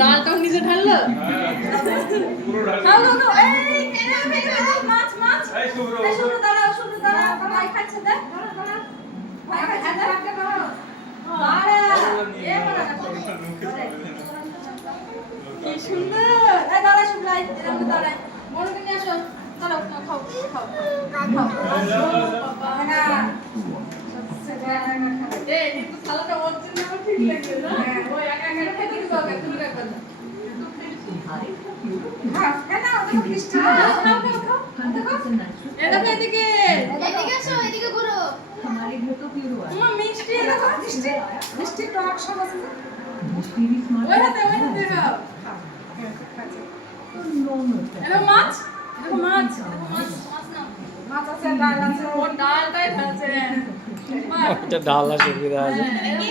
ডালটাও নিজে ঢাললো খাও খাও খাও এই মাছ মাছ এই শুভ্র দাঁড়াও শুভ্র দাঁড়াও ভাই খাচ্ছে দেখ ভাই খাচ্ছে দেখ আরে এ বলা কি সুন্দর এই দাঁড়া শুভ্র এরকম দাঁড়া মনকে নিয়ে আসো চলো খাও খাও বাবা না এই কিন্তু সালাটা ওর জন্য ঠিক লাগবে না ও একা একা খেতে দিতে হবে তুমি রাখবে না হ্যাঁ না ওটা মিষ্টি খাও খাও এটা এদিকে এদিকে আসো এদিকে ঘুরো हमारे घर तो प्योर हुआ है मिष्टी देखो मिष्टी मिष्टी टॉक सब আছে मिष्टी भी स्मार्ट ওই হাতে দাও এটা মাছ দেখো মাছ মাছ না মাছ আছে ডাল আছে ও ডালটাই আছে এটা ডাল আছে বিরা আছে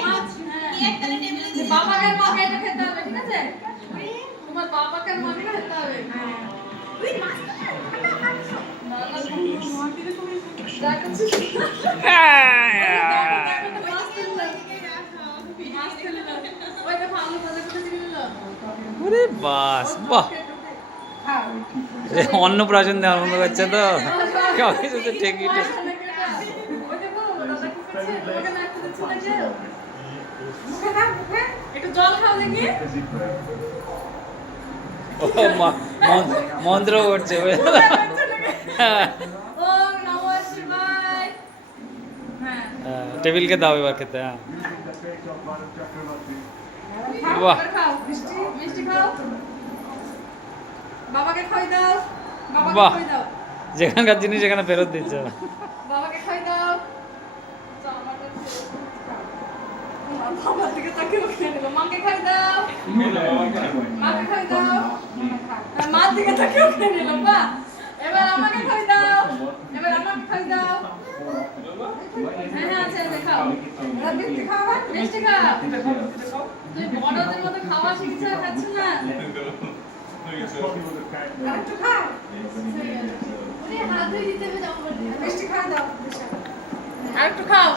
মাছ কি একটা টেবিলে বাবাকে মাকে এটা খেতে হবে ঠিক আছে তোমার বাবাকে মাকে খেতে হবে তুই মাছ ওরে বাস বাহ অন্নপ্রাশন দেওয়ার মতো করছে তো কাউকে শুধু ঠেকি একটু জল খাও দেখি মন্ত্র করছে ওম নমঃ শিবায় হ্যাঁ টেবিলকে দাও এবার খেতে হ্যাঁ বাহ খাও মিষ্টি মিষ্টি খাও বাবাকে খাই দাও বাবাকে বাহ খাই দাও যেখানকার জিনিস এখানে ফেরত দিচ্ছে বাবাকে খাই দাও বাবার দিকে তাকিয়ে খেয়ে নিল মাকে খাই দাও মাকে খাই দাও আর মার দিকে তাকিয়ে খেয়ে নিল বা এবার আমাকে খাই দাও এবার আমাকে খাই দাও হ্যাঁ হ্যাঁ আছে আছে খাও এবার মিষ্টি খাওয়া মিষ্টি খাও তুই বড়দের মতো খাওয়া শিখছিস আর খাচ্ছিস না আরেকটু খাও ওরে হাত ধুয়ে দিতে হবে দাও মিষ্টি খাওয়া দাও আরেকটু খাও